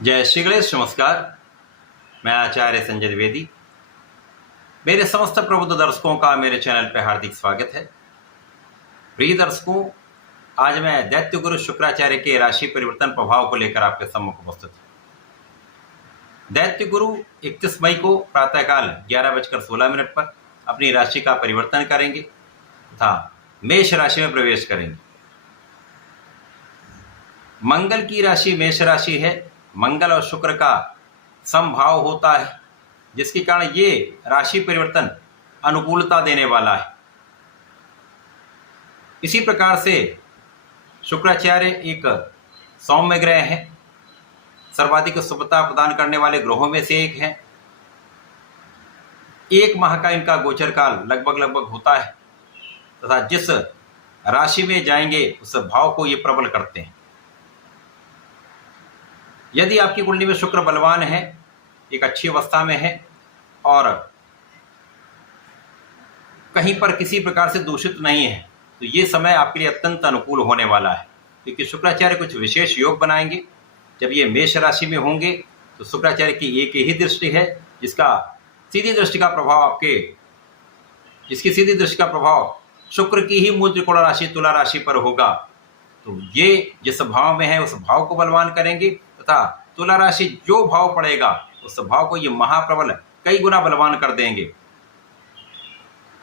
जय श्री गणेश। नमस्कार। मैं आचार्य संजय द्विवेदी। मेरे समस्त प्रबुद्ध दर्शकों का मेरे चैनल पर हार्दिक स्वागत है। प्रिय दर्शकों, आज मैं दैत्य गुरु शुक्राचार्य के राशि परिवर्तन प्रभाव को लेकर आपके सम्मुख उपस्थित हूं। दैत्य गुरु 31 मई को प्रातःकाल 11:16 पर अपनी राशि का परिवर्तन करेंगे तथा मेष राशि में प्रवेश करेंगे। मंगल की राशि मेष राशि है। मंगल और शुक्र का समभाव होता है, जिसके कारण ये राशि परिवर्तन अनुकूलता देने वाला है। इसी प्रकार से शुक्राचार्य एक सौम्य ग्रह है, सर्वाधिक शुभता प्रदान करने वाले ग्रहों में से एक है। 1 माह का इनका गोचर काल लगभग होता है तथा जिस राशि में जाएंगे उस भाव को ये प्रबल करते हैं। यदि आपकी कुंडली में शुक्र बलवान है, एक अच्छी अवस्था में है और कहीं पर किसी प्रकार से दूषित नहीं है, तो ये समय आपके लिए अत्यंत अनुकूल होने वाला है, क्योंकि शुक्राचार्य कुछ विशेष योग बनाएंगे। जब ये मेष राशि में होंगे तो शुक्राचार्य की एक ही दृष्टि है, जिसकी सीधी दृष्टि का प्रभाव शुक्र की ही मूल त्रिकोण राशि तुला राशि पर होगा। तो ये जिस भाव में है उस भाव को बलवान करेंगे तथा तुला राशि जो भाव पड़ेगा उस भाव को ये महाप्रबल कई गुना बलवान कर देंगे,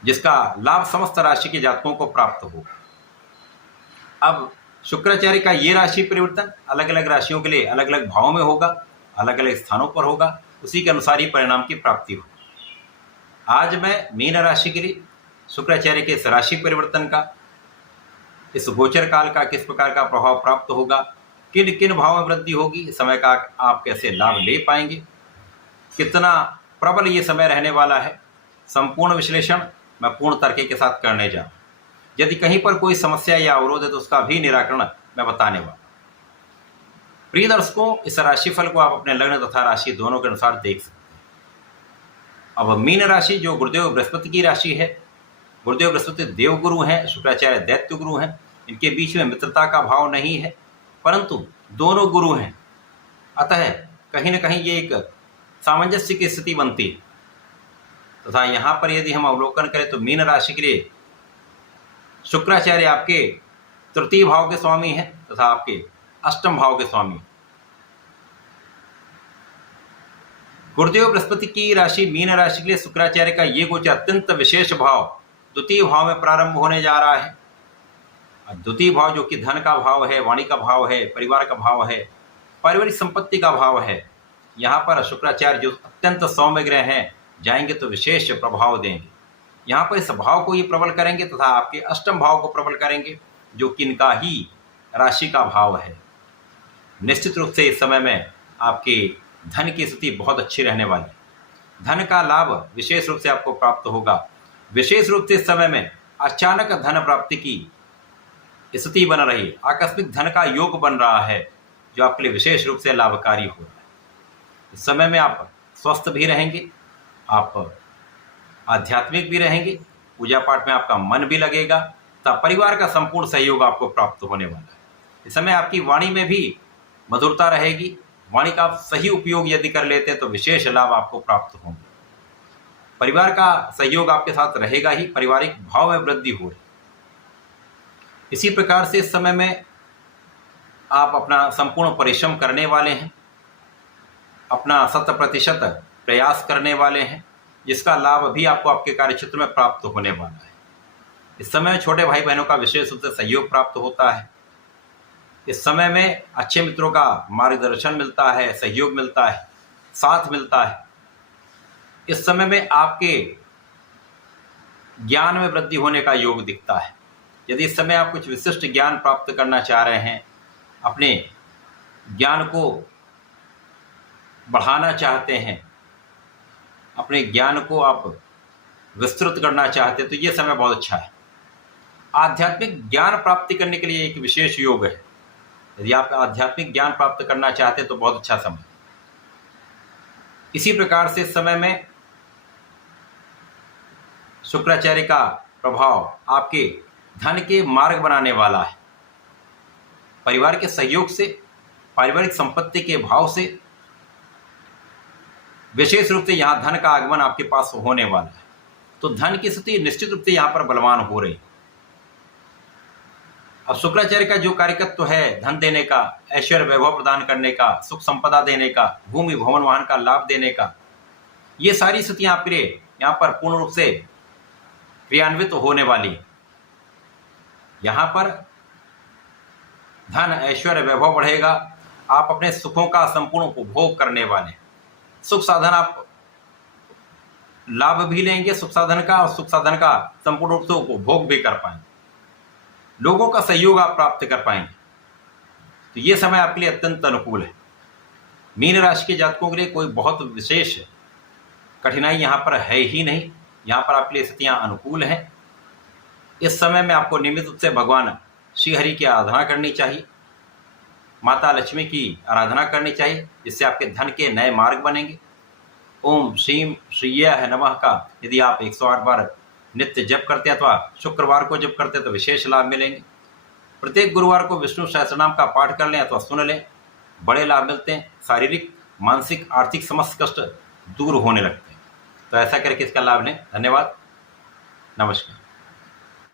जिसका लाभ समस्त राशि के जातकों को प्राप्त हो। अब शुक्राचार्य का ये राशि परिवर्तन अलग अलग राशियों के लिए अलग अलग भावों में होगा, अलग अलग स्थानों पर होगा, उसी के अनुसार ही परिणाम की प्राप्ति हो। आज मैं मीन राशि के लिए शुक्राचार्य के इस राशि परिवर्तन का, इस गोचर काल का किस प्रकार का प्रभाव प्राप्त होगा, किन किन भाव में वृद्धि होगी, इस समय का आप कैसे लाभ ले पाएंगे, कितना प्रबल ये समय रहने वाला है, संपूर्ण विश्लेषण मैं पूर्ण तर्क के साथ करने जा रहा हूं। यदि कहीं पर कोई समस्या या अवरोध है तो उसका भी निराकरण मैं बताने वाला। प्रिय दर्शकों, इस राशिफल को आप अपने लग्न तथा राशि दोनों के अनुसार देख सकते हैं। अब मीन राशि जो गुरुदेव बृहस्पति की राशि है, गुरुदेव बृहस्पति देवगुरु हैं, शुक्राचार्य दैत्य गुरु हैं। इनके बीच में मित्रता का भाव नहीं है, परंतु दोनों गुरु हैं, अतः कहीं न कहीं ये एक सामंजस्य की स्थिति बनती है। तथा यहाँ पर यदि हम अवलोकन करें तो मीन राशि के लिए शुक्राचार्य आपके तृतीय भाव के स्वामी हैं तथा आपके अष्टम भाव के स्वामी। गुरुदेव बृहस्पति की राशि मीन राशि के लिए शुक्राचार्य का ये गोचर अत्यंत विशेष भाव द्वितीय भाव में प्रारंभ होने जा रहा है। द्वितीय भाव जो कि धन का भाव है, वाणी का भाव है, परिवार का भाव है, पारिवारिक संपत्ति का भाव है। यहाँ पर शुक्राचार्य जो अत्यंत सौम्य ग्रह हैं, जाएंगे तो विशेष प्रभाव देंगे। यहाँ पर इस भाव को ये प्रबल करेंगे तथा आपके अष्टम भाव को प्रबल करेंगे, जो कि इनका ही राशि का भाव है। निश्चित रूप से इस समय में आपके धन की स्थिति बहुत अच्छी रहने वाली है। धन का लाभ विशेष रूप से आपको प्राप्त होगा। विशेष रूप से इस समय में अचानक धन प्राप्ति की स्थिति बन रही है, आकस्मिक धन का योग बन रहा है, जो आपके लिए विशेष रूप से लाभकारी हो रहा है। इस समय में आप स्वस्थ भी रहेंगे, आप आध्यात्मिक भी रहेंगे, पूजा पाठ में आपका मन भी लगेगा तथा परिवार का संपूर्ण सहयोग आपको प्राप्त होने वाला है। इस समय आपकी वाणी में भी मधुरता रहेगी। वाणी का आप सही उपयोग यदि कर लेते हैं तो विशेष लाभ आपको प्राप्त होंगे। परिवार का सहयोग आपके साथ रहेगा ही, पारिवारिक भाव में वृद्धि हो रही। इसी प्रकार से इस समय में आप अपना संपूर्ण परिश्रम करने वाले हैं, अपना 100% प्रयास करने वाले हैं, जिसका लाभ भी आपको आपके कार्यक्षेत्र में प्राप्त होने वाला है। इस समय छोटे भाई बहनों का विशेष रूप से सहयोग प्राप्त होता है। इस समय में अच्छे मित्रों का मार्गदर्शन मिलता है, सहयोग मिलता है, साथ मिलता है। इस समय में आपके ज्ञान में वृद्धि होने का योग दिखता है। यदि इस समय आप कुछ विशिष्ट ज्ञान प्राप्त करना चाह रहे हैं, अपने ज्ञान को बढ़ाना चाहते हैं, अपने ज्ञान को आप विस्तृत करना चाहते हैं, तो ये समय बहुत अच्छा है। आध्यात्मिक ज्ञान प्राप्ति करने के लिए एक विशेष योग है। यदि आप आध्यात्मिक ज्ञान प्राप्त करना चाहते हैं तो बहुत अच्छा समय। इसी प्रकार से इस समय में शुक्राचार्य का प्रभाव आपके धन के मार्ग बनाने वाला है। परिवार के सहयोग से, पारिवारिक संपत्ति के भाव से विशेष रूप से यहाँ धन का आगमन आपके पास होने वाला है। तो धन की स्थिति निश्चित रूप से यहाँ पर बलवान हो रही। अब शुक्राचार्य का जो कार्यकत्व है धन देने का, ऐश्वर्य वैभव प्रदान करने का, सुख संपदा देने का, भूमि भवन वाहन का लाभ देने का, ये सारी स्थितियां आपके लिए यहाँ पर पूर्ण रूप से क्रियान्वित होने वाली। यहाँ पर धन ऐश्वर्य वैभव बढ़ेगा, आप अपने सुखों का संपूर्ण उपभोग करने वाले। सुख साधन आप लाभ भी लेंगे सुख साधन का, और सुख साधन का संपूर्ण रूप से उपभोग भी कर पाएंगे। लोगों का सहयोग आप प्राप्त कर पाएंगे। तो ये समय आपके लिए अत्यंत अनुकूल है। मीन राशि के जातकों के लिए कोई बहुत विशेष कठिनाई यहाँ पर है ही नहीं। यहाँ पर आपके लिए स्थितियाँ अनुकूल हैं। इस समय में आपको नियमित रूप से भगवान श्री हरि की आराधना करनी चाहिए, माता लक्ष्मी की आराधना करनी चाहिए, जिससे आपके धन के नए मार्ग बनेंगे। ओम श्रीम श्रीय नमः का यदि आप 108 बार नित्य जप करते हैं अथवा शुक्रवार को जप करते हैं तो विशेष लाभ मिलेंगे। प्रत्येक गुरुवार को विष्णु सहस्त्रनाम का पाठ कर लें अथवा सुन लें, बड़े लाभ मिलते हैं। शारीरिक मानसिक आर्थिक समस्त कष्ट दूर होने लगते हैं। तो ऐसा करके इसका लाभ लें। धन्यवाद, नमस्कार।